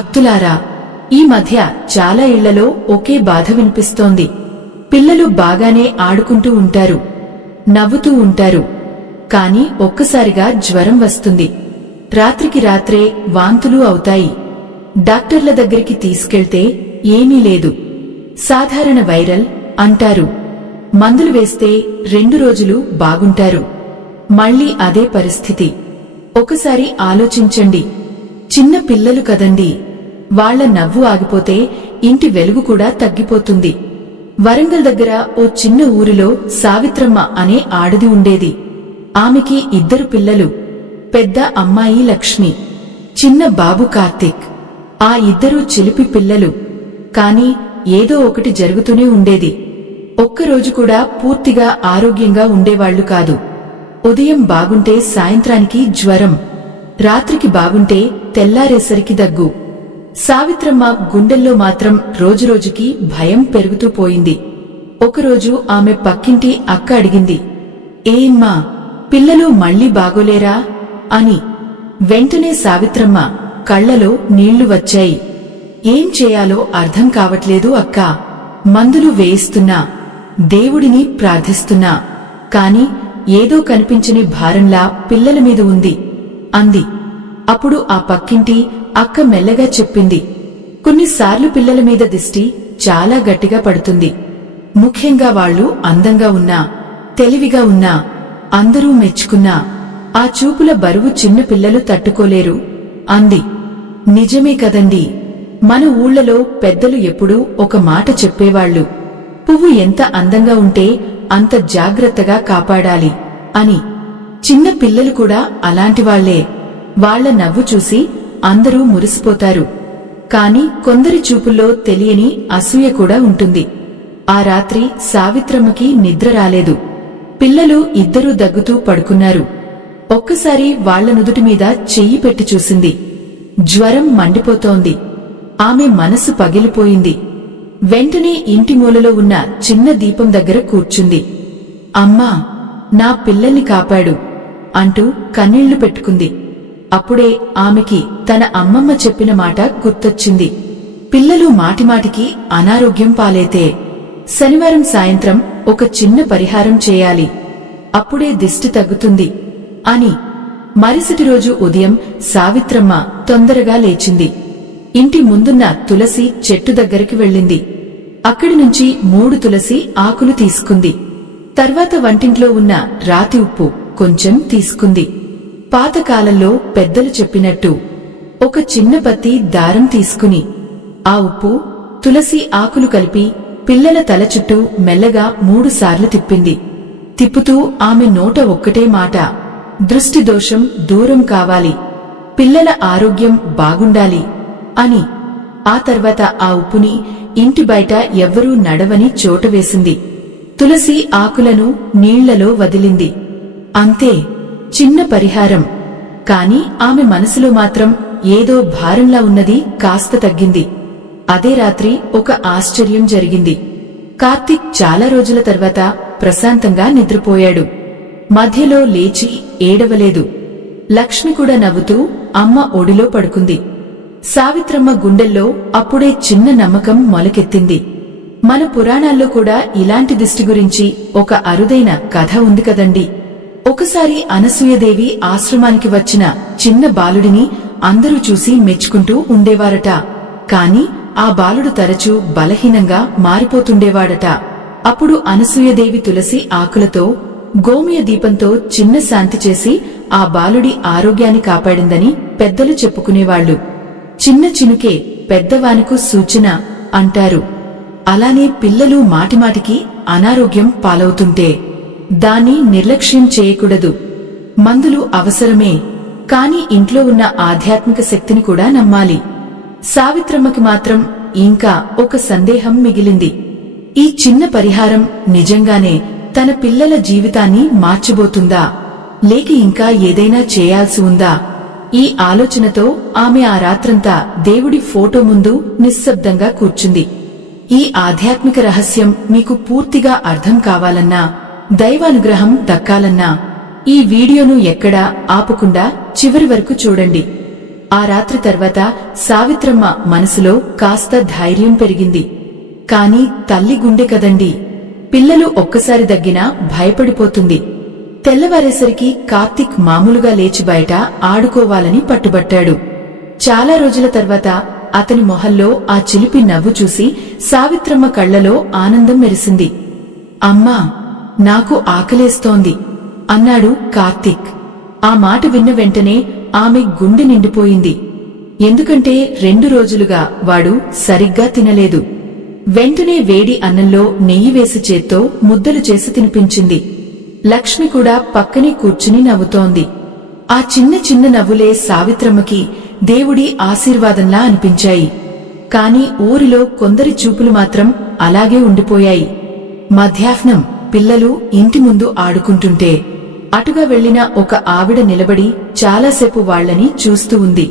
భక్తులారా, ఈ మధ్య చాలా ఇళ్లలో ఒకే బాధ వినిపిస్తోంది. పిల్లలు బాగానే ఆడుకుంటూ ఉంటారు, నవ్వుతూ ఉంటారు, కాని ఒక్కసారిగా జ్వరం వస్తుంది. రాత్రికి రాత్రే వాంతులు అవుతాయి. డాక్టర్ల దగ్గరికి తీసుకెళ్తే ఏమీ లేదు, సాధారణ వైరల్ అంటారు. మందులు వేస్తే 2 రోజులు బాగుంటారు, మళ్ళీ అదే పరిస్థితి. ఒకసారి ఆలోచించండి, చిన్న పిల్లలు కదండి, వాళ్ల నవ్వు ఆగిపోతే ఇంటి వెలుగు కూడా తగ్గిపోతుంది. వరంగల్ దగ్గర ఓ చిన్న ఊరిలో సావిత్రమ్మ అనే ఆడది ఉండేది. ఆమెకి 2 పిల్లలు, పెద్ద అమ్మాయి లక్ష్మి, చిన్న బాబు కార్తీక్. ఆ 2 చిలిపి పిల్లలు. కాని ఏదో ఒకటి జరుగుతూనే ఉండేది. ఒక్కరోజు కూడా పూర్తిగా ఆరోగ్యంగా ఉండేవాళ్లు కాదు. ఉదయం బాగుంటే సాయంత్రానికి జ్వరం, రాత్రికి బాగుంటే తెల్లారేసరికి దగ్గు. సావిత్రమ్మ గుండెల్లో మాత్రం రోజురోజుకి భయం పెరుగుతూ పోయింది. ఒకరోజు ఆమె పక్కింటి అక్క అడిగింది, ఏమ్మా, పిల్లలు మళ్లీ బాగోలేరా అని. వెంటనే సావిత్రమ్మ కళ్లలో నీళ్లు వచ్చాయి. ఏం చేయాలో అర్థం కావట్లేదు అక్కా, మందులు వేయిస్తున్నా, దేవుడిని ప్రార్థిస్తున్నా, కాని ఏదో కనిపించని భారంలా పిల్లల మీద ఉంది అంది. అప్పుడు ఆ పక్కింటి అక్క మెల్లగా చెప్పింది, కొన్నిసార్లు పిల్లల మీద దిష్టి చాలా గట్టిగా పడుతుంది. ముఖ్యంగా వాళ్లు అందంగా ఉన్నా, తెలివిగా ఉన్నా, అందరూ మెచ్చుకున్నా ఆ చూపుల బరువు చిన్న పిల్లలు తట్టుకోలేరు అంది. నిజమే కదండి, మన ఊళ్లలో పెద్దలు ఎప్పుడూ ఒక మాట చెప్పేవాళ్లు, పువ్వు ఎంత అందంగా ఉంటే అంత జాగ్రత్తగా కాపాడాలి అని. చిన్న పిల్లలు కూడా అలాంటివాళ్లే. వాళ్ల నవ్వు చూసి అందరూ మురిసిపోతారు, కాని కొందరి చూపుల్లో తెలియని అసూయ కూడా ఉంటుంది. ఆ రాత్రి సావిత్రమ్మకి నిద్ర రాలేదు. పిల్లలు 2 దగ్గుతూ పడుకున్నారు. ఒక్కసారి వాళ్ల నుదుటి మీద చెయ్యి పెట్టి చూసింది. జ్వరం మండిపోతోంది. ఆమె మనసు పగిలిపోయింది. వెంటనే ఇంటి మూలలో ఉన్న చిన్న దీపం దగ్గర కూర్చుంది. అమ్మా, నా పిల్లల్ని కాపాడు అంటూ కన్నీళ్లు పెట్టుకుంది. అప్పుడే ఆమెకి తన అమ్మమ్మ చెప్పిన మాట గుర్తొచ్చింది. పిల్లలు మాటిమాటికి అనారోగ్యం పాలైతే శనివారం సాయంత్రం ఒక చిన్న పరిహారం చేయాలి, అప్పుడే దిష్టి తగ్గుతుంది అని. మరుసటి రోజు ఉదయం సావిత్రమ్మ తొందరగా లేచింది. ఇంటి ముందున్న తులసి చెట్టు దగ్గరికి వెళ్ళింది. అక్కడి నుంచి 3 తులసి ఆకులు తీసుకుంది. తర్వాత వంటింట్లో ఉన్న రాతి ఉప్పు కొంచెం తీసుకుంది. పాతకాలంలో పెద్దలు చెప్పినట్టు ఒక చిన్న పత్తి దారం తీసుకుని ఆ ఉప్పు, తులసి ఆకులు కలిపి పిల్లల తల చుట్టూ మెల్లగా 3 సార్లు తిప్పింది. తిప్పుతూ ఆమె నోట ఒక్కటే మాట, దృష్టి దోషం దూరం కావాలి, పిల్లల ఆరోగ్యం బాగుండాలి అని. ఆ తర్వాత ఆ ఉప్పుని ఇంటి బయట ఎవ్వరూ నడవని చోట వేసింది. తులసి ఆకులను నీళ్లలో వదిలింది. అంతే, చిన్న పరిహారం. కాని ఆమె మనసులో మాత్రం ఏదో భారంలా ఉన్నది కాస్త తగ్గింది. అదే రాత్రి ఒక ఆశ్చర్యం జరిగింది. కార్తీక్ చాలా రోజుల తర్వాత ప్రశాంతంగా నిద్రపోయాడు. మధ్యలో లేచి ఏడవలేదు. లక్ష్మి కూడా నవ్వుతూ అమ్మ ఒడిలో పడుకుంది. సావిత్రమ్మ గుండెల్లో అప్పుడే చిన్న నమ్మకం మొలకెత్తింది. మన పురాణాల్లో కూడా ఇలాంటి దిష్టి గురించి ఒక అరుదైన కథ ఉంది కదండి. ఒకసారి అనసూయదేవి ఆశ్రమానికి వచ్చిన చిన్న బాలుడిని అందరూ చూసి మెచ్చుకుంటూ ఉండేవారట. కాని ఆ బాలుడు తరచూ బలహీనంగా మారిపోతుండేవాడట. అప్పుడు అనసూయదేవి తులసి ఆకులతో, గోమయ దీపంతో చిన్న శాంతి చేసి ఆ బాలుడి ఆరోగ్యాన్ని కాపాడిందని పెద్దలు చెప్పుకునేవాళ్లు. చిన్న చినుకే పెద్దవానికు సూచన అంటారు. అలానే పిల్లలు మాటిమాటికి అనారోగ్యం పాలవుతుంటే దాన్ని నిర్లక్ష్యం చేయకూడదు. మందులు అవసరమే, కాని ఇంట్లో ఉన్న ఆధ్యాత్మిక శక్తిని కూడా నమ్మాలి. సావిత్రమ్మకి మాత్రం ఇంకా ఒక సందేహం మిగిలింది. ఈ చిన్న పరిహారం నిజంగానే తన పిల్లల జీవితాన్ని మార్చబోతుందా, లేక ఇంకా ఏదైనా చేయాల్సి ఉందా? ఈ ఆలోచనతో ఆమె ఆ రాత్రంతా దేవుడి ఫోటో ముందు నిశ్శబ్దంగా కూర్చుంది. ఈ ఆధ్యాత్మిక రహస్యం మీకు పూర్తిగా అర్థం కావాలన్నా, దైవానుగ్రహం దక్కాలన్నా ఈ వీడియోను ఎక్కడా ఆపకుండా చివరి వరకు చూడండి. ఆ రాత్రి తర్వాత సావిత్రమ్మ మనసులో కాస్త ధైర్యం పెరిగింది. కాని తల్లి గుండె కదండి, పిల్లలు ఒక్కసారి దగ్గినా భయపడిపోతుంది. తెల్లవారేసరికి కార్తీక్ మామూలుగా లేచి బయట ఆడుకోవాలని పట్టుబట్టాడు. చాలా రోజుల తర్వాత అతని మొహంలో ఆ చిలిపి నవ్వు చూసి సావిత్రమ్మ కళ్లలో ఆనందం మెరిసింది. అమ్మా, నాకు ఆకలేస్తోంది అన్నాడు కార్తీక్. ఆ మాట విన్న వెంటనే ఆమె గుండె నిండిపోయింది. ఎందుకంటే 2 రోజులుగా వాడు సరిగ్గా తినలేదు. వెంటనే వేడి అన్నంలో నెయ్యి వేసి చేత్తో ముద్దలు చేసి తినిపించింది. లక్ష్మి కూడా పక్కనే కూర్చుని నవ్వుతోంది. ఆ చిన్న చిన్న నవ్వులే సావిత్రమ్మకి దేవుడి ఆశీర్వాదంలా అనిపించాయి. కాని ఊరిలో కొందరి చూపులు మాత్రం అలాగే ఉండిపోయాయి. మధ్యాహ్నం పిల్లలు ఇంటి ముందు ఆడుకుంటుంటే అటుగా వెళ్లిన ఒక ఆవిడ నిలబడి చాలాసేపు వాళ్లని చూస్తూ ఉంది.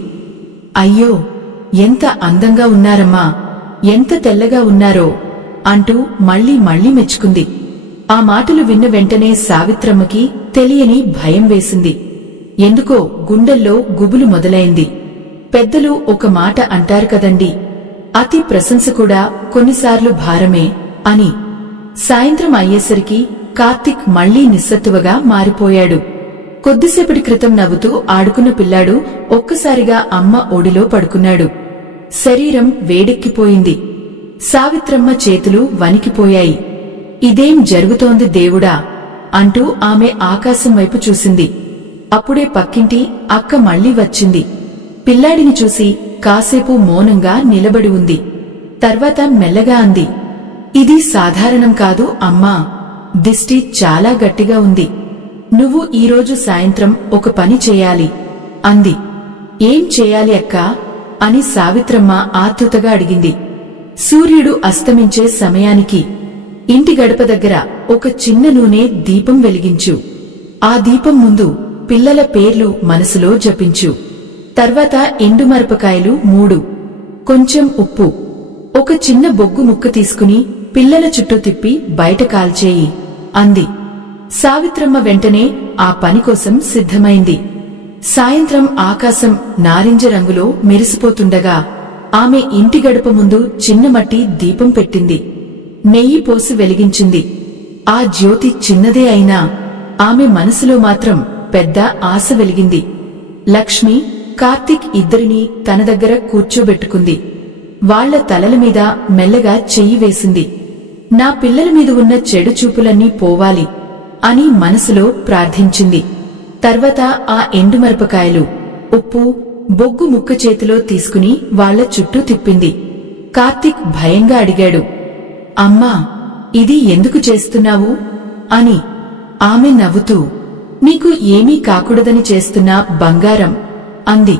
అయ్యో, ఎంత అందంగా ఉన్నారమ్మా, ఎంత తెల్లగా ఉన్నారో అంటూ మళ్లీ మళ్లీ మెచ్చుకుంది. ఆ మాటలు విన్న వెంటనే సావిత్రమ్మకి తెలియని భయం వేసింది. ఎందుకో గుండెల్లో గుబులు మొదలైంది. పెద్దలు ఒక మాట అంటారు కదండి, అతి ప్రశంస కూడా కొన్నిసార్లు భారమే అని. సాయంత్రం అయ్యేసరికి కార్తీక్ మళ్లీ నిస్సత్తువగా మారిపోయాడు. కొద్దిసేపటి క్రితం నవ్వుతూ ఆడుకున్న పిల్లాడు ఒక్కసారిగా అమ్మ ఒడిలో పడుకున్నాడు. శరీరం వేడెక్కిపోయింది. సావిత్రమ్మ చేతులు వణికిపోయాయి. ఇదేం జరుగుతోంది దేవుడా అంటూ ఆమె ఆకాశం వైపు చూసింది. అప్పుడే పక్కింటి అక్క మళ్లీ వచ్చింది. పిల్లాడిని చూసి కాసేపు మౌనంగా నిలబడి ఉంది. తర్వాత మెల్లగా అంది, ఇది సాధారణం కాదు అమ్మా, దిష్టి చాలా గట్టిగా ఉంది. నువ్వు ఈరోజు సాయంత్రం ఒక పని చేయాలి అంది. ఏం చేయాలి అక్కా అని సావిత్రమ్మ ఆతృతగా అడిగింది. సూర్యుడు అస్తమించే సమయానికి ఇంటి గడప దగ్గర ఒక చిన్న నూనె దీపం వెలిగించు. ఆ దీపం ముందు పిల్లల పేర్లు మనసులో జపించు. తర్వాత ఎండుమరపకాయలు 3, కొంచెం ఉప్పు, ఒక చిన్న బొగ్గు ముక్క తీసుకుని పిల్లల చుట్టూ తిప్పి బయట కాల్చేయి అంది. సావిత్రమ్మ వెంటనే ఆ పని కోసం సిద్ధమైంది. సాయంత్రం ఆకాశం నారింజ రంగులో మెరిసిపోతుండగా ఆమె ఇంటి గడప ముందు చిన్న మట్టి దీపం పెట్టింది. నెయ్యి పోసి వెలిగించింది. ఆ జ్యోతి చిన్నదే అయినా ఆమె మనసులో మాత్రం పెద్ద ఆశ వెలిగింది. లక్ష్మి, కార్తీక్ ఇద్దరినీ తన దగ్గర కూర్చోబెట్టుకుంది. వాళ్ల తలల మీద మెల్లగా చెయ్యి వేసింది. నా పిల్లల మీద ఉన్న చెడు చూపులన్నీ పోవాలి అని మనసులో ప్రార్థించింది. తర్వాత ఆ ఎండుమరపకాయలు, ఉప్పు, బొగ్గు ముక్క చేతిలో తీసుకుని వాళ్ల చుట్టూ తిప్పింది. కార్తీక్ భయంగా అడిగాడు, అమ్మా, ఇది ఎందుకు చేస్తున్నావు అని. ఆమె నవ్వుతూ, నీకు ఏమీ కాకూడదని చేస్తున్నా బంగారం అంది.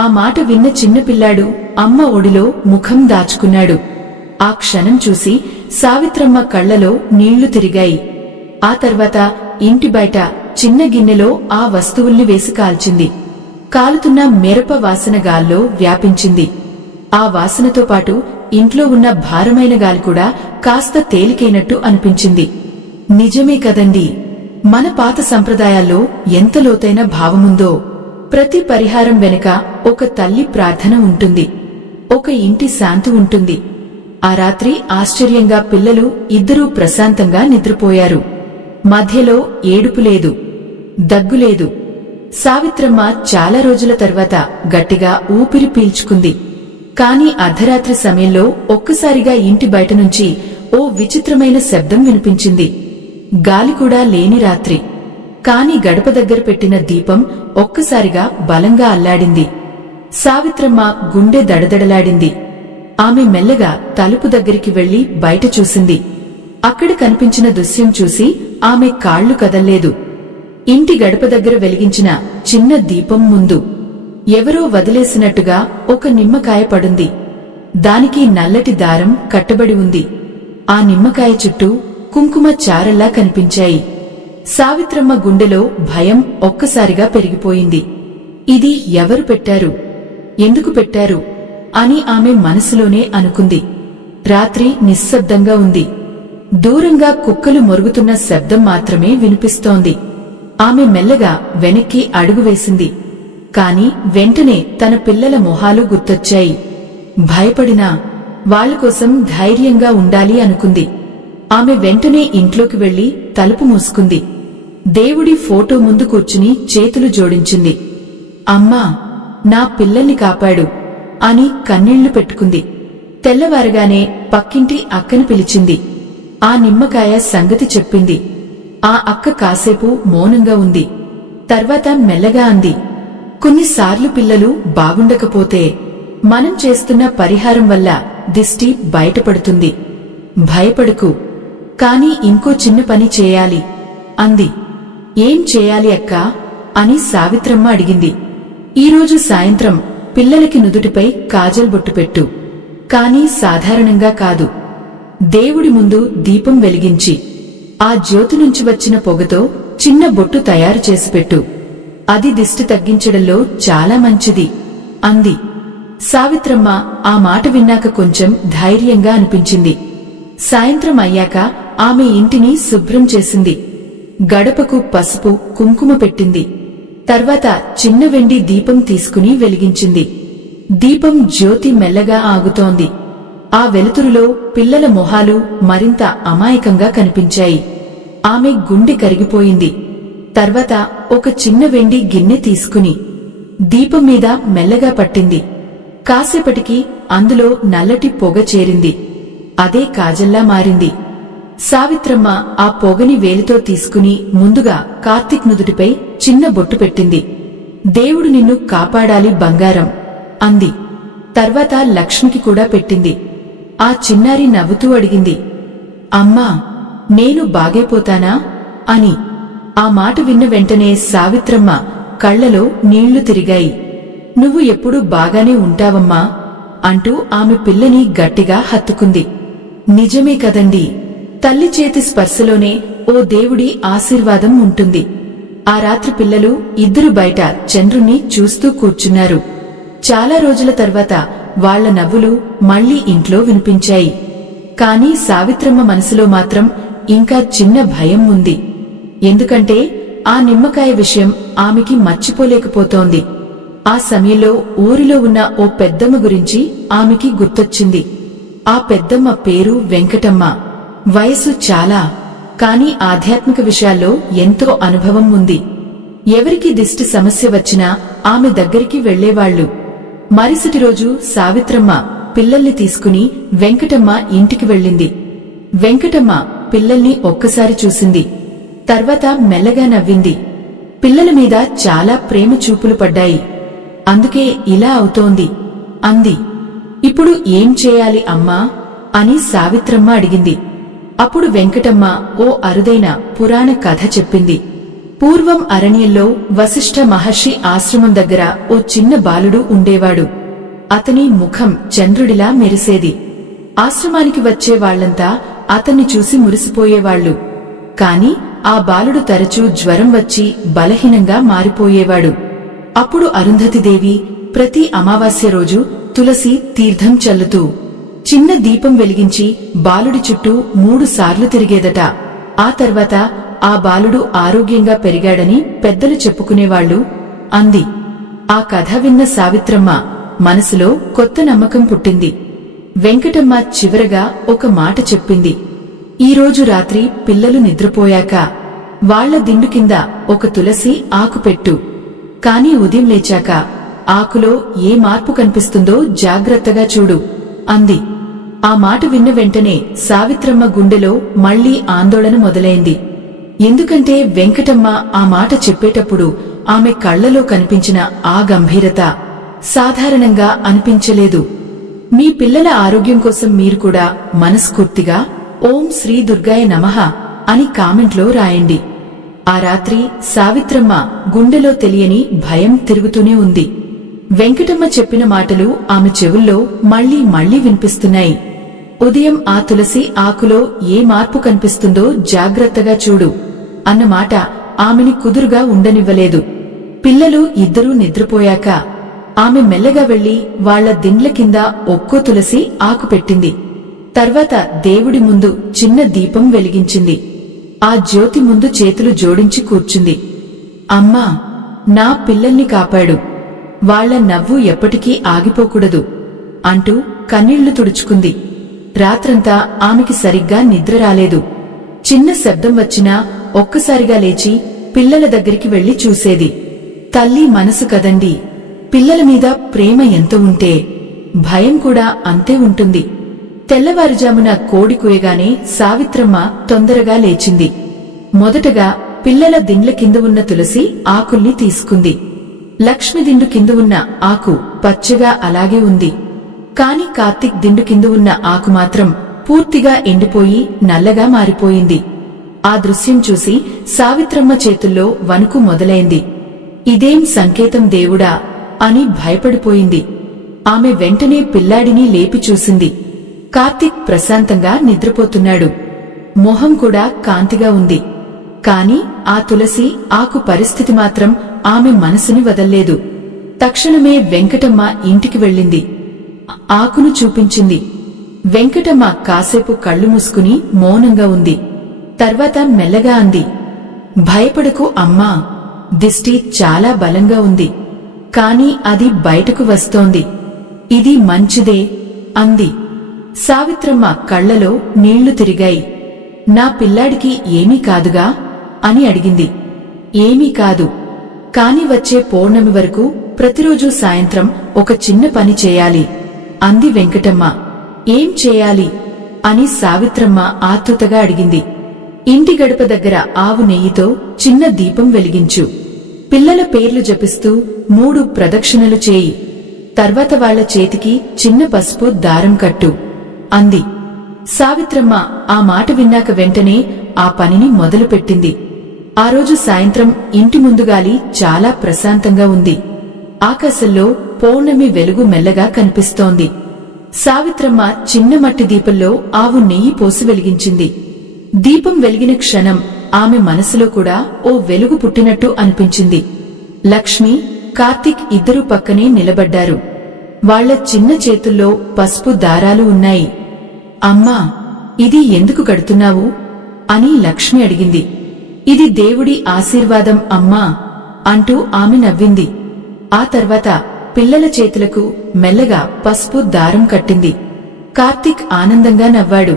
ఆ మాట విన్న చిన్నపిల్లాడు అమ్మ ఒడిలో ముఖం దాచుకున్నాడు. ఆ క్షణం చూసి సావిత్రమ్మ కళ్లలో నీళ్లు తిరిగాయి. ఆ తర్వాత ఇంటి బయట చిన్న గిన్నెలో ఆ వస్తువుల్ని వేసి కాల్చింది. కాలుతున్న మిరప వాసన గాల్లో వ్యాపించింది. ఆ వాసనతో పాటు ఇంట్లో ఉన్న భారమైన గాలి కూడా కాస్త తేలికైనట్టు అనిపించింది. నిజమే కదండి, మన పాత సంప్రదాయాల్లో ఎంత లోతైన భావముందో. ప్రతి పరిహారం వెనుక ఒక తల్లి ప్రార్థన ఉంటుంది, ఒక ఇంటి శాంతి ఉంటుంది. ఆ రాత్రి ఆశ్చర్యంగా పిల్లలు ఇద్దరూ ప్రశాంతంగా నిద్రపోయారు. మధ్యలో ఏడుపు లేదు, దగ్గులేదు. సావిత్రమ్మ చాలా రోజుల తర్వాత గట్టిగా ఊపిరి పీల్చుకుంది. కాని అర్ధరాత్రి సమయంలో ఒక్కసారిగా ఇంటి బయటనుంచి ఓ విచిత్రమైన శబ్దం వినిపించింది. గాలి కూడా లేని రాత్రి. కాని గడప దగ్గర పెట్టిన దీపం ఒక్కసారిగా బలంగా అల్లాడింది. సావిత్రమ్మ గుండె దడదడలాడింది. ఆమె మెల్లగా తలుపు దగ్గరికి వెళ్లి బయట చూసింది. అక్కడ కనిపించిన దృశ్యం చూసి ఆమె కాళ్లు కదల్లేదు. ఇంటి గడప దగ్గర వెలిగించిన చిన్న దీపం ముందు ఎవరో వదిలేసినట్టుగా ఒక నిమ్మకాయ పడుంది. దానికి నల్లటి దారం కట్టబడి ఉంది. ఆ నిమ్మకాయ చుట్టూ కుంకుమ చారల్లా కనిపించాయి. సావిత్రమ్మ గుండెలో భయం ఒక్కసారిగా పెరిగిపోయింది. ఇది ఎవరు పెట్టారు, ఎందుకు పెట్టారు అని ఆమె మనసులోనే అనుకుంది. రాత్రి నిశ్శబ్దంగా ఉంది. దూరంగా కుక్కలు మొరుగుతున్న శబ్దం మాత్రమే వినిపిస్తోంది. ఆమె మెల్లగా వెనక్కి అడుగు వేసింది. కాని వెంటనే తన పిల్లల మొహాలు గుర్తొచ్చాయి. భయపడినా వాళ్ళకోసం ధైర్యంగా ఉండాలి అనుకుంది. ఆమె వెంటనే ఇంట్లోకి వెళ్లి తలుపు మూసుకుంది. దేవుడి ఫోటో ముందు కూర్చుని చేతులు జోడించింది. అమ్మా, నా పిల్లల్ని కాపాడు అని కన్నీళ్లు పెట్టుకుంది. తెల్లవారగానే పక్కింటి అక్కని పిలిచింది. ఆ నిమ్మకాయ సంగతి చెప్పింది. ఆ అక్క కాసేపు మౌనంగా ఉంది. తర్వాత మెల్లగా అంది, కొన్నిసార్లు పిల్లలు బాగుండకపోతే మనం చేస్తున్న పరిహారం వల్ల దిష్టి బయటపడుతుంది. భయపడకు, కాని ఇంకో చిన్న పని చేయాలి అంది. ఏం చేయాలి అక్కా అని సావిత్రమ్మ అడిగింది. ఈరోజు సాయంత్రం పిల్లలకి నుదుటిపై కాజల్ బొట్టు పెట్టు. కాని సాధారణంగా కాదు. దేవుడి ముందు దీపం వెలిగించి ఆ జ్యోతి నుంచి వచ్చిన పొగతో చిన్న బొట్టు తయారు చేసిపెట్టు. అది దిష్టి తగ్గించడంలో చాలా మంచిది అంది. సావిత్రమ్మ ఆ మాట విన్నాక కొంచెం ధైర్యంగా అనిపించింది. సాయంత్రం అయ్యాక ఆమె ఇంటిని శుభ్రం చేసింది. గడపకు పసుపు కుంకుమ పెట్టింది. తర్వాత చిన్న వెండి దీపం తీసుకుని వెలిగించింది. దీపం జ్యోతి మెల్లగా ఆగుతోంది. ఆ వెలుతురులో పిల్లల మొహాలు మరింత అమాయకంగా కనిపించాయి. ఆమె గుండె కరిగిపోయింది. తర్వాత ఒక చిన్న వెండి గిన్నె తీసుకుని దీపం మీద మెల్లగా పట్టింది. కాసేపటికి అందులో నల్లటి పొగ చేరింది. అదే కాజల్లా మారింది. సావిత్రమ్మ ఆ పొగని వేలితో తీసుకుని ముందుగా కార్తీక్ నుదుటిపై చిన్న బొట్టు పెట్టింది. దేవుడు నిన్ను కాపాడాలి బంగారం అంది. తర్వాత లక్ష్మికి కూడా పెట్టింది. ఆ చిన్నారి నవ్వుతూ అడిగింది, అమ్మా, నేను బాగైపోతానా అని. ఆ మాట విన్న వెంటనే సావిత్రమ్మ కళ్లలో నీళ్లు తిరిగాయి. నువ్వు ఎప్పుడూ బాగానే ఉంటావమ్మా అంటూ ఆమె పిల్లని గట్టిగా హత్తుకుంది. నిజమే కదండీ, తల్లి చేతి స్పర్శలోనే ఓ దేవుడి ఆశీర్వాదం ఉంటుంది. ఆ రాత్రి పిల్లలు ఇద్దరు బయట చంద్రుణ్ణి చూస్తూ కూర్చున్నారు. చాలా రోజుల తర్వాత వాళ్ల నవ్వులు మళ్లీ ఇంట్లో వినిపించాయి. కాని సావిత్రమ్మ మనసులో మాత్రం ఇంకా చిన్న భయం ఉంది. ఎందుకంటే ఆ నిమ్మకాయ విషయం ఆమెకి మర్చిపోలేకపోతోంది. ఆ సమయంలో ఊరిలో ఉన్న ఓ పెద్దమ్మ గురించి ఆమెకి గుర్తొచ్చింది. ఆ పెద్దమ్మ పేరు వెంకటమ్మ. వయసు చాలా, కాని ఆధ్యాత్మిక విషయాల్లో ఎంతో అనుభవం ఉంది. ఎవరికి దిష్టి సమస్య వచ్చినా ఆమె దగ్గరికి వెళ్లేవాళ్లు. మరుసటి రోజు సావిత్రమ్మ పిల్లల్ని తీసుకుని వెంకటమ్మ ఇంటికి వెళ్ళింది. వెంకటమ్మ పిల్లల్ని ఒక్కసారి చూసింది. తర్వాత మెల్లగా నవ్వింది. పిల్లల మీద చాలా ప్రేమ చూపులు పడ్డాయి. అందుకే ఇలా అవుతోంది అంది. ఇప్పుడు ఏం చేయాలి అమ్మా అని సావిత్రమ్మ అడిగింది. అప్పుడు వెంకటమ్మ ఓ అరుదైన పురాణ కథ చెప్పింది. పూర్వం అరణ్యంలో వశిష్ఠ మహర్షి ఆశ్రమం దగ్గర ఓ చిన్న బాలుడు ఉండేవాడు. అతని ముఖం చంద్రుడిలా మెరిసేది. ఆశ్రమానికి వచ్చే వాళ్లంతా అతన్ని చూసి మురిసిపోయేవాళ్లు. కాని ఆ బాలుడు తరచూ జ్వరం వచ్చి బలహీనంగా మారిపోయేవాడు. అప్పుడు అరుంధతిదేవి ప్రతి అమావాస్య రోజు తులసి తీర్థం చల్లుతూ చిన్న దీపం వెలిగించి బాలుడి చుట్టూ 3 సార్లు తిరిగేదట. ఆ తర్వాత ఆ బాలుడు ఆరోగ్యంగా పెరిగాడని పెద్దలు చెప్పుకునేవాళ్లు అంది. ఆ కథ విన్న సావిత్రమ్మ మనసులో కొత్త నమ్మకం పుట్టింది. వెంకటమ్మ చివరగా ఒక మాట చెప్పింది. ఈరోజు రాత్రి పిల్లలు నిద్రపోయాక వాళ్ల దిండు కింద ఒక తులసి ఆకు పెట్టు. కాని ఉదయం లేచాక ఆకులో ఏ మార్పు కనిపిస్తుందో జాగ్రత్తగా చూడు అంది. ఆ మాట విన్న వెంటనే సావిత్రమ్మ గుండెలో మళ్లీ ఆందోళన మొదలైంది. ఎందుకంటే వెంకటమ్మ ఆ మాట చెప్పేటప్పుడు ఆమె కళ్లలో కనిపించిన ఆ గంభీరత సాధారణంగా అనిపించలేదు. మీ పిల్లల ఆరోగ్యం కోసం మీరు కూడా మనస్ఫూర్తిగా ఓం శ్రీ దుర్గాయ నమః అని కామెంట్లో రాయండి. ఆ రాత్రి సావిత్రమ్మ గుండెలో తెలియని భయం తిరుగుతూనే ఉంది. వెంకటమ్మ చెప్పిన మాటలు ఆమె చెవుల్లో మళ్లీ మళ్లీ వినిపిస్తున్నాయి. ఉదయం ఆ తులసి ఆకులో ఏ మార్పు కనిపిస్తుందో జాగ్రత్తగా చూడు అన్నమాట ఆమెని కుదురుగా ఉండనివ్వలేదు. పిల్లలు ఇద్దరూ నిద్రపోయాక ఆమె మెల్లగా వెళ్లి వాళ్ల దిండ్ల కింద ఒక్కో తులసి ఆకు పెట్టింది. తర్వాత దేవుడి ముందు చిన్న దీపం వెలిగించింది. ఆ జ్యోతి ముందు చేతులు జోడించి కూర్చుంది. అమ్మా, నా పిల్లల్ని కాపాడు వాళ్ల నవ్వు ఎప్పటికీ ఆగిపోకూడదు అంటూ కన్నీళ్లు తుడుచుకుంది. రాత్రంతా ఆమెకి సరిగ్గా నిద్ర రాలేదు. చిన్న శబ్దం వచ్చినా ఒక్కసారిగా లేచి పిల్లల దగ్గరికి వెళ్లి చూసేది. తల్లి మనసు కదండి, పిల్లల మీద ప్రేమ ఎంత ఉంటే భయం కూడా అంతే ఉంటుంది. తెల్లవారుజామున కోడి కూయగానే సావిత్రమ్మ తొందరగా లేచింది. మొదటగా పిల్లల దిండ్ల కింద ఉన్న తులసి ఆకుల్ని తీసుకుంది. లక్ష్మి దిండు కింద ఉన్న ఆకు పచ్చగా అలాగే ఉంది. కాని కార్తీక్ దిండు కింద ఉన్న ఆకు మాత్రం పూర్తిగా ఎండిపోయి నల్లగా మారిపోయింది. ఆ దృశ్యం చూసి సావిత్రమ్మ చేతుల్లో వణుకు మొదలైంది. ఇదేం సంకేతం దేవుడా అని భయపడిపోయింది. ఆమె వెంటనే పిల్లాడిని లేపి చూసింది. కార్తీక్ ప్రశాంతంగా నిద్రపోతున్నాడు. మొహం కూడా కాంతిగా ఉంది. కాని ఆ తులసి ఆకు పరిస్థితి మాత్రం ఆమె మనసుని వదల్లేదు. తక్షణమే వెంకటమ్మ ఇంటికి వెళ్ళింది. ఆకును చూపించింది. వెంకటమ్మ కాసేపు కళ్ళు మూసుకుని మౌనంగా ఉంది. తర్వాత మెల్లగా అంది, భయపడకు అమ్మా, దిష్టి చాలా బలంగా ఉంది. కాని అది బయటకు వస్తోంది. ఇది మంచిదే అంది. సావిత్రమ్మ కళ్లలో నీళ్లు తిరిగాయి. నా పిల్లాడికి ఏమీ కాదుగా అని అడిగింది. ఏమీ కాదు, కాని వచ్చే పౌర్ణమి వరకు ప్రతిరోజూ సాయంత్రం ఒక చిన్న పని చేయాలి అంది వెంకటమ్మ. ఏం చేయాలి అని సావిత్రమ్మ ఆతృతగా అడిగింది. ఇంటి గడప దగ్గర ఆవు నెయ్యితో చిన్న దీపం వెలిగించు. పిల్లల పేర్లు జపిస్తూ 3 ప్రదక్షిణలు చేయి. తర్వాత వాళ్ల చేతికి చిన్న పసుపు దారం కట్టు అంది. సావిత్రమ్మ ఆ మాట విన్నాక వెంటనే ఆ పనిని మొదలుపెట్టింది. ఆ రోజు సాయంత్రం ఇంటి ముందు గాలి చాలా ప్రశాంతంగా ఉంది. ఆకాశంలో పౌర్ణమి వెలుగు మెల్లగా కనిపిస్తోంది. సావిత్రమ్మ చిన్న మట్టి దీపంలో ఆవు నెయ్యి పోసి వెలిగించింది. దీపం వెలిగిన క్షణం ఆమె మనసులో కూడా ఓ వెలుగు పుట్టినట్టు అనిపించింది. లక్ష్మి, కార్తీక్ ఇద్దరూ పక్కనే నిలబడ్డారు. వాళ్ల చిన్న చేతుల్లో పసుపు దారాలు ఉన్నాయి. అమ్మా, ఇది ఎందుకు కడుతున్నావు అని లక్ష్మి అడిగింది. ఇది దేవుడి ఆశీర్వాదం అమ్మా అంటూ ఆమె నవ్వింది. ఆ తర్వాత పిల్లల చేతులకు మెల్లగా పసుపు దారం కట్టింది. కార్తీక్ ఆనందంగా నవ్వాడు.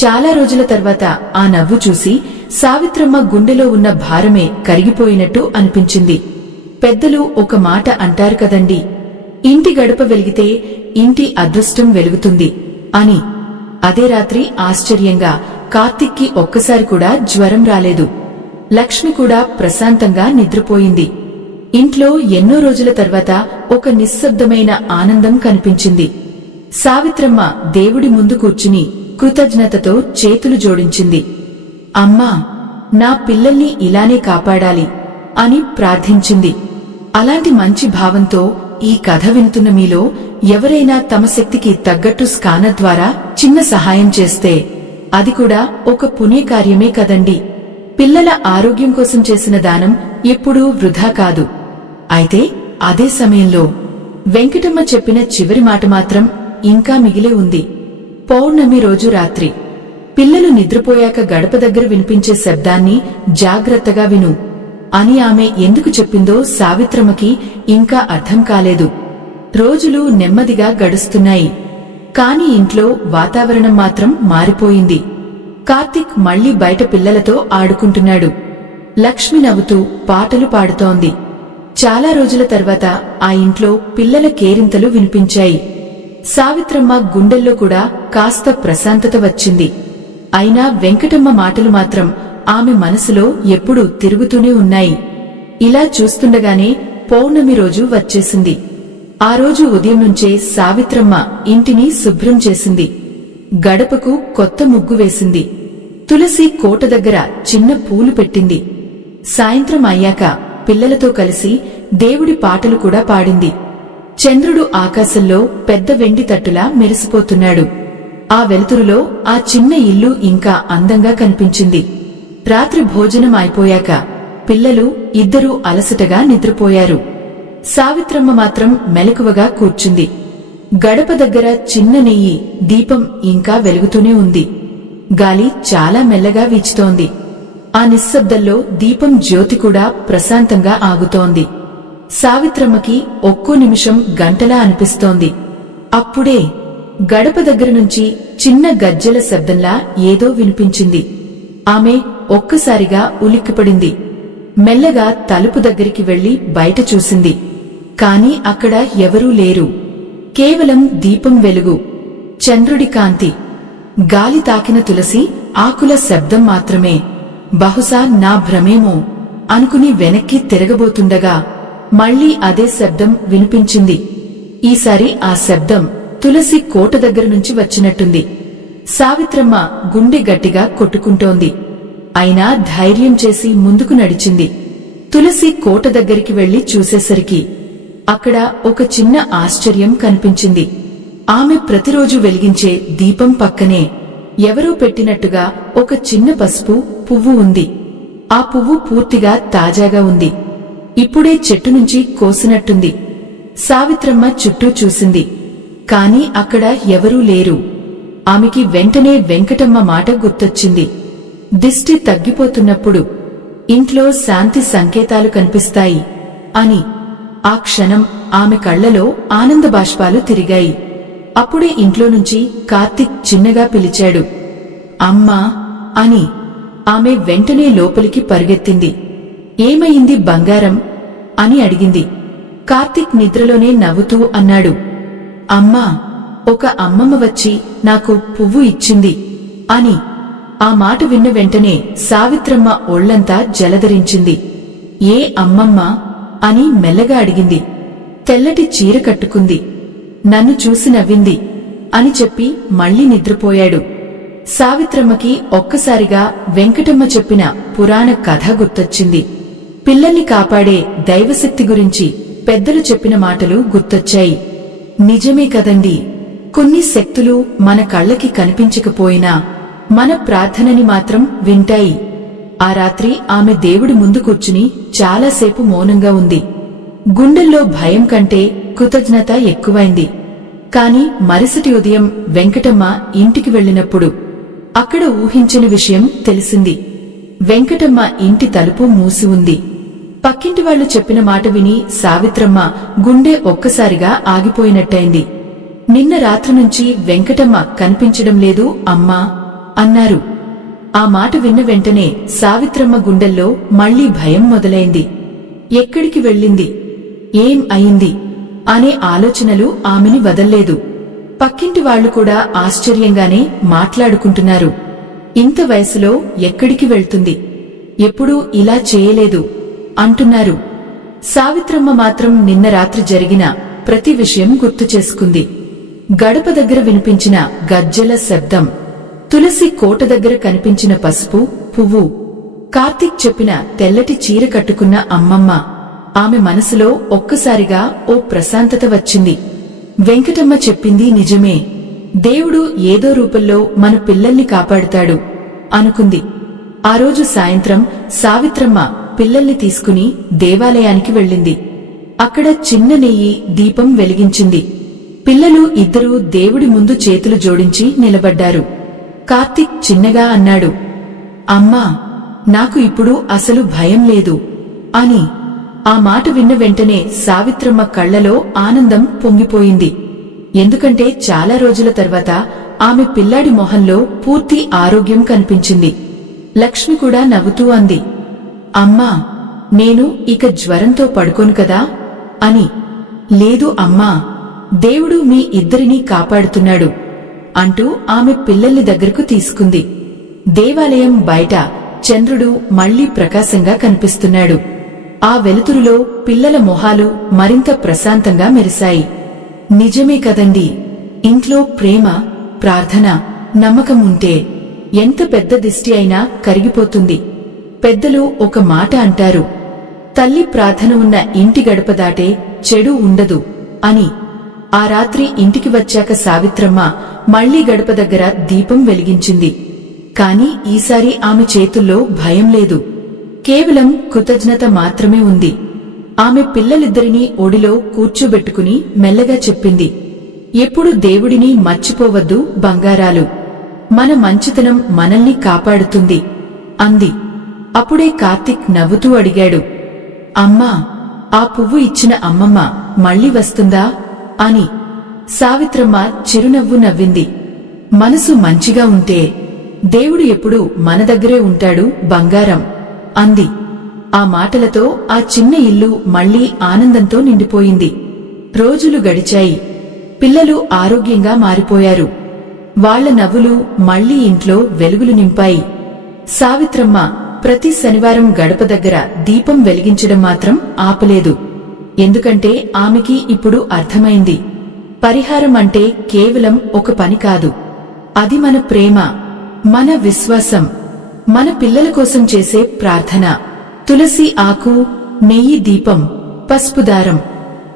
చాలా రోజుల తర్వాత ఆ నవ్వు చూసి సావిత్రమ్మ గుండెలో ఉన్న భారమే కరిగిపోయినట్టు అనిపించింది. పెద్దలు ఒక మాట అంటారు కదండి, ఇంటి గడప వెలిగితే ఇంటి అదృష్టం వెలుగుతుంది అని. అదే రాత్రి ఆశ్చర్యంగా కార్తీక్కి ఒక్కసారి కూడా జ్వరం రాలేదు. లక్ష్మి కూడా ప్రశాంతంగా నిద్రపోయింది. ఇంట్లో ఎన్నో రోజుల తర్వాత ఒక నిశ్శబ్దమైన ఆనందం కనిపించింది. సావిత్రమ్మ దేవుడి ముందు కూర్చుని కృతజ్ఞతతో చేతులు జోడించింది. అమ్మా, నా పిల్లల్ని ఇలానే కాపాడాలి అని ప్రార్థించింది. అలాంటి మంచి భావంతో ఈ కథ వింటున్న మీలో ఎవరైనా తమ శక్తికి తగ్గట్టు స్కానర్ ద్వారా చిన్న సహాయం చేస్తే అది కూడా ఒక పుణ్యకార్యమే కదండి. పిల్లల ఆరోగ్యం కోసం చేసిన దానం ఎప్పుడూ వృధా కాదు. అయితే అదే సమయంలో వెంకటమ్మ చెప్పిన చివరి మాట మాత్రం ఇంకా మిగిలే ఉంది. పౌర్ణమి రోజు రాత్రి పిల్లలు నిద్రపోయాక గడప దగ్గర వినిపించే శబ్దాన్ని జాగ్రత్తగా విను అని ఆమె ఎందుకు చెప్పిందో సావిత్రమ్మకి ఇంకా అర్థం కాలేదు. రోజులు నెమ్మదిగా గడుస్తున్నాయి. కాని ఇంట్లో వాతావరణం మాత్రం మారిపోయింది. కార్తీక్ మళ్లీ బయట పిల్లలతో ఆడుకుంటున్నాడు. లక్ష్మి నవ్వుతూ పాటలు పాడుతోంది. చాలా రోజుల తర్వాత ఆ ఇంట్లో పిల్లల కేరింతలు వినిపించాయి. సావిత్రమ్మ గుండెల్లో కూడా కాస్త ప్రశాంతత వచ్చింది. అయినా వెంకటమ్మ మాటలు మాత్రం ఆమె మనసులో ఎప్పుడూ తిరుగుతూనే ఉన్నాయి. ఇలా చూస్తుండగానే పౌర్ణమి రోజు వచ్చేసింది. ఆ రోజు ఉదయం నుంచే సావిత్రమ్మ ఇంటిని శుభ్రం చేసింది. గడపకు కొత్త ముగ్గు వేసింది. తులసి కోట దగ్గర చిన్న పూలు పెట్టింది. సాయంత్రం అయ్యాక పిల్లలతో కలిసి దేవుడి పాటలు కూడా పాడింది. చంద్రుడు ఆకాశంలో పెద్ద వెండి తట్టులా మెరిసిపోతున్నాడు. ఆ వెలుతురులో ఆ చిన్న ఇల్లు ఇంకా అందంగా కనిపించింది. రాత్రి భోజనం అయిపోయాక పిల్లలు ఇద్దరూ అలసటగా నిద్రపోయారు. సావిత్రమ్మ మాత్రం మెలకువగా కూర్చుంది. గడప దగ్గర చిన్న నెయ్యి దీపం ఇంకా వెలుగుతూనే ఉంది. గాలి చాలా మెల్లగా వీచుతోంది. ఆ నిశ్శబ్దంలో దీపం జ్యోతి కూడా ప్రశాంతంగా ఆగుతోంది. సావిత్రమ్మకి ఒక్కో నిమిషం గంటలా అనిపిస్తోంది. అప్పుడే గడప దగ్గర నుంచి చిన్న గజ్జెల శబ్దంలా ఏదో వినిపించింది. ఆమె ఒక్కసారిగా ఉలిక్కిపడింది. మెల్లగా తలుపు దగ్గరికి వెళ్లి బయట చూసింది. కాని అక్కడ ఎవరూ లేరు. కేవలం దీపం వెలుగు, చంద్రుడి కాంతి, గాలి తాకిన తులసి ఆకుల శబ్దం మాత్రమే. బహుశా నా భ్రమేమో అనుకుని వెనక్కి తిరగబోతుండగా మళ్లీ అదే శబ్దం వినిపించింది. ఈసారి ఆ శబ్దం తులసి కోట దగ్గర నుంచి వచ్చినట్టుంది. సావిత్రమ్మ గుండె గట్టిగా కొట్టుకుంటోంది. అయినా ధైర్యం చేసి ముందుకు నడిచింది. తులసి కోట దగ్గరికి వెళ్లి చూసేసరికి అక్కడ ఒక చిన్న ఆశ్చర్యం కనిపించింది. ఆమె ప్రతిరోజు వెలిగించే దీపం పక్కనే ఎవరో పెట్టినట్టుగా ఒక చిన్న పసుపు పువ్వు ఉంది. ఆ పువ్వు పూర్తిగా తాజాగా ఉంది. ఇప్పుడే చెట్టు నుంచి కోసినట్టుంది. సావిత్రమ్మ చుట్టూ చూసింది. కాని అక్కడ ఎవరూ లేరు. ఆమెకి వెంటనే వెంకటమ్మ మాట గుర్తొచ్చింది. దిష్టి తగ్గిపోతున్నప్పుడు ఇంట్లో శాంతి సంకేతాలు కనిపిస్తాయి అని. ఆ క్షణం ఆమె కళ్లలో ఆనంద బాష్పాలు తిరిగాయి. అప్పుడే ఇంట్లో నుంచి కార్తీక్ చిన్నగా పిలిచాడు, అమ్మా అని. ఆమె వెంటనే లోపలికి పరుగెత్తింది. ఏమయింది బంగారం అని అడిగింది. కార్తీక్ నిద్రలోనే నవ్వుతూ అన్నాడు, అమ్మా, ఒక అమ్మమ్మ వచ్చి నాకు పువ్వు ఇచ్చింది అని. ఆ మాట విన్న వెంటనే సావిత్రమ్మ ఒళ్లంతా జలధరించింది. ఏ అమ్మమ్మ అని మెల్లగా అడిగింది. తెల్లటి చీర కట్టుకుంది, నన్ను చూసి నవ్వింది అని చెప్పి మళ్లీ నిద్రపోయాడు. సావిత్రమ్మకి ఒక్కసారిగా వెంకటమ్మ చెప్పిన పురాణ కథ గుర్తొచ్చింది. పిల్లల్ని కాపాడే దైవశక్తి గురించి పెద్దలు చెప్పిన మాటలు గుర్తొచ్చాయి. నిజమే కదండి, కొన్ని శక్తులు మన కళ్ళకి కనిపించకపోయినా మన ప్రార్థనని మాత్రం వింటాయి. ఆ రాత్రి ఆమె దేవుడి ముందు కూర్చుని చాలాసేపు మౌనంగా ఉంది. గుండెల్లో భయం కంటే కృతజ్ఞత ఎక్కువైంది. కాని మరుసటి ఉదయం వెంకటమ్మ ఇంటికి వెళ్లినప్పుడు అక్కడ ఊహించని విషయం తెలిసింది. వెంకటమ్మ ఇంటి తలుపు మూసి ఉంది. పక్కింటి వాళ్లు చెప్పిన మాట విని సావిత్రమ్మ గుండె ఒక్కసారిగా ఆగిపోయినట్టయింది. నిన్న రాత్రి నుంచి వెంకటమ్మ కనిపించడం లేదు అమ్మా అన్నారు. ఆ మాట విన్న వెంటనే సావిత్రమ్మ గుండెల్లో మళ్లీ భయం మొదలైంది. ఎక్కడికి వెళ్ళింది, ఏం అయింది అనే ఆలోచనలు ఆమెని వదల్లేదు. పక్కింటి వాళ్లు కూడా ఆశ్చర్యంగానే మాట్లాడుకుంటున్నారు. ఇంత వయసులో ఎక్కడికి వెళ్తుంది, ఎప్పుడూ ఇలా చేయలేదు అంటున్నారు. సావిత్రమ్మ మాత్రం నిన్న రాత్రి జరిగిన ప్రతి విషయం గుర్తు చేసుకుంది. గడప దగ్గర వినిపించిన గజ్జెల శబ్దం, తులసి కోట దగ్గర కనిపించిన పసుపు పువ్వు, కార్తీక్ చెప్పిన తెల్లటి చీర కట్టుకున్న అమ్మమ్మ. ఆమె మనసులో ఒక్కసారిగా ఓ ప్రశాంతత వచ్చింది. వెంకటమ్మ చెప్పింది నిజమే, దేవుడు ఏదో రూపంలో మన పిల్లల్ని కాపాడుతాడు అనుకుంది. ఆ రోజు సాయంత్రం సావిత్రమ్మ పిల్లల్ని తీసుకుని దేవాలయానికి వెళ్ళింది. అక్కడ చిన్న నెయ్యి దీపం వెలిగించింది. పిల్లలు ఇద్దరూ దేవుడి ముందు చేతులు జోడించి నిలబడ్డారు. కార్తీక్ చిన్నగా అన్నాడు, అమ్మా, నాకు ఇప్పుడు అసలు భయం లేదు అని. ఆ మాట విన్న వెంటనే సావిత్రమ్మ కళ్లలో ఆనందం పొంగిపోయింది. ఎందుకంటే చాలా రోజుల తర్వాత ఆమె పిల్లాడి మొహంలో పూర్తి ఆరోగ్యం కనిపించింది. లక్ష్మి కూడా నవ్వుతూ అంది, అమ్మా, నేను ఇక జ్వరంతో పడుకోను కదా అని. లేదు అమ్మా, దేవుడు మీ ఇద్దరినీ కాపాడుతున్నాడు అంటూ ఆమె పిల్లల్ని దగ్గరకు తీసుకుంది. దేవాలయం బయట చంద్రుడు మళ్లీ ప్రకాశంగా కనిపిస్తున్నాడు. ఆ వెలుతురులో పిల్లల మొహాలు మరింత ప్రశాంతంగా మెరిశాయి. నిజమే కదండి, ఇంట్లో ప్రేమ, ప్రార్థన, నమ్మకం ఉంటే ఎంత పెద్ద దిష్టి అయినా కరిగిపోతుంది. పెద్దలు ఒక మాట అంటారు, తల్లి ప్రార్థన ఉన్న ఇంటి గడప దాటే చెడు ఉండదు అని. ఆ రాత్రి ఇంటికి వచ్చాక సావిత్రమ్మ మళ్లీ గడప దగ్గర దీపం వెలిగించింది. కాని ఈసారి ఆమె చేతుల్లో భయం లేదు, కేవలం కృతజ్ఞత మాత్రమే ఉంది. ఆమె పిల్లలిద్దరినీ ఒడిలో కూర్చోబెట్టుకుని మెల్లగా చెప్పింది, ఎప్పుడు దేవుడిని మర్చిపోవద్దు బంగారాలు, మన మంచితనం మనల్ని కాపాడుతుంది అంది. అప్పుడే కార్తీక్ నవ్వుతూ అడిగాడు, అమ్మా, ఆ పువ్వు ఇచ్చిన అమ్మమ్మ మళ్ళీ వస్తుందా అని సావిత్రమ్మ చిరునవ్వు నవ్వింది. మనసు మంచిగా ఉంటే దేవుడు ఎప్పుడూ మన దగ్గరే ఉంటాడు బంగారం అంది. ఆ మాటలతో ఆ చిన్న ఇల్లు మళ్లీ ఆనందంతో నిండిపోయింది. రోజులు గడిచాయి. పిల్లలు ఆరోగ్యంగా మారిపోయారు. వాళ్ల నవ్వులు మళ్లీ ఇంట్లో వెలుగులు నింపాయి. సావిత్రమ్మ ప్రతి శనివారం గడప దగ్గర దీపం వెలిగించడం మాత్రం ఆపలేదు. ఎందుకంటే ఆమెకి ఇప్పుడు అర్థమైంది, పరిహారం అంటే కేవలం ఒక పని కాదు, అది మన ప్రేమ, మన విశ్వాసం, మన పిల్లల కోసం చేసే ప్రార్థన. తులసి ఆకు, నెయ్యి దీపం, పసుపు దారం,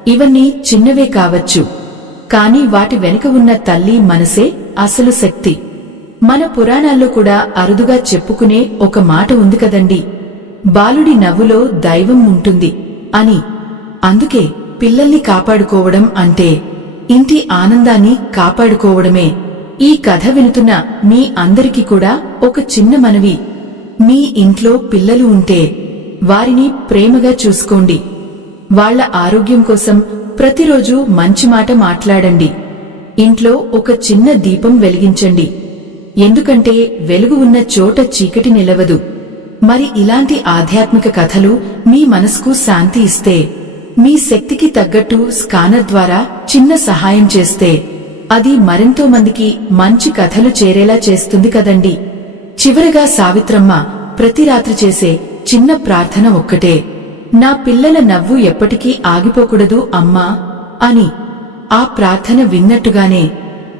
ఇవన్నీ చిన్నవే కావచ్చు, కాని వాటి వెనుక ఉన్న తల్లి మనసే అసలు శక్తి. మన పురాణాల్లో కూడా అరుదుగా చెప్పుకునే ఒక మాట ఉంది కదండి, బాలుడి నవ్వులో దైవం ఉంటుంది అని. అందుకే పిల్లల్ని కాపాడుకోవడం అంటే ఇంటి ఆనందాన్ని కాపాడుకోవడమే. ఈ కథ వినుతున్న మీ అందరికీ కూడా ఒక చిన్న మనవి, మీ ఇంట్లో పిల్లలు ఉంటే వారిని ప్రేమగా చూసుకోండి. వాళ్ల ఆరోగ్యం కోసం ప్రతిరోజు మంచి మాట మాట్లాడండి. ఇంట్లో ఒక చిన్న దీపం వెలిగించండి. ఎందుకంటే వెలుగు ఉన్న చోట చీకటి నిలవదు. మరి ఇలాంటి ఆధ్యాత్మిక కథలు మీ మనసుకు శాంతి ఇస్తే, మీ శక్తికి తగ్గట్టు స్కానర్ ద్వారా చిన్న సహాయం చేస్తే, అది మరెంతో మందికి మంచి కథలు చేరేలా చేస్తుంది కదండి. చివరగా సావిత్రమ్మ ప్రతి రాత్రి చేసే చిన్న ప్రార్థన ఒక్కటే, నా పిల్లల నవ్వు ఎప్పటికీ ఆగిపోకూడదు అమ్మా అని. ఆ ప్రార్థన విన్నట్టుగానే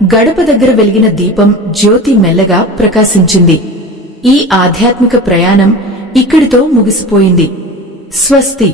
గడప దగ్గర వెలిగిన దీపం జ్యోతి మెల్లగా ప్రకాశించింది. ఈ ఆధ్యాత్మిక ప్రయాణం ఇక్కడితో ముగిసిపోయింది. స్వస్తి.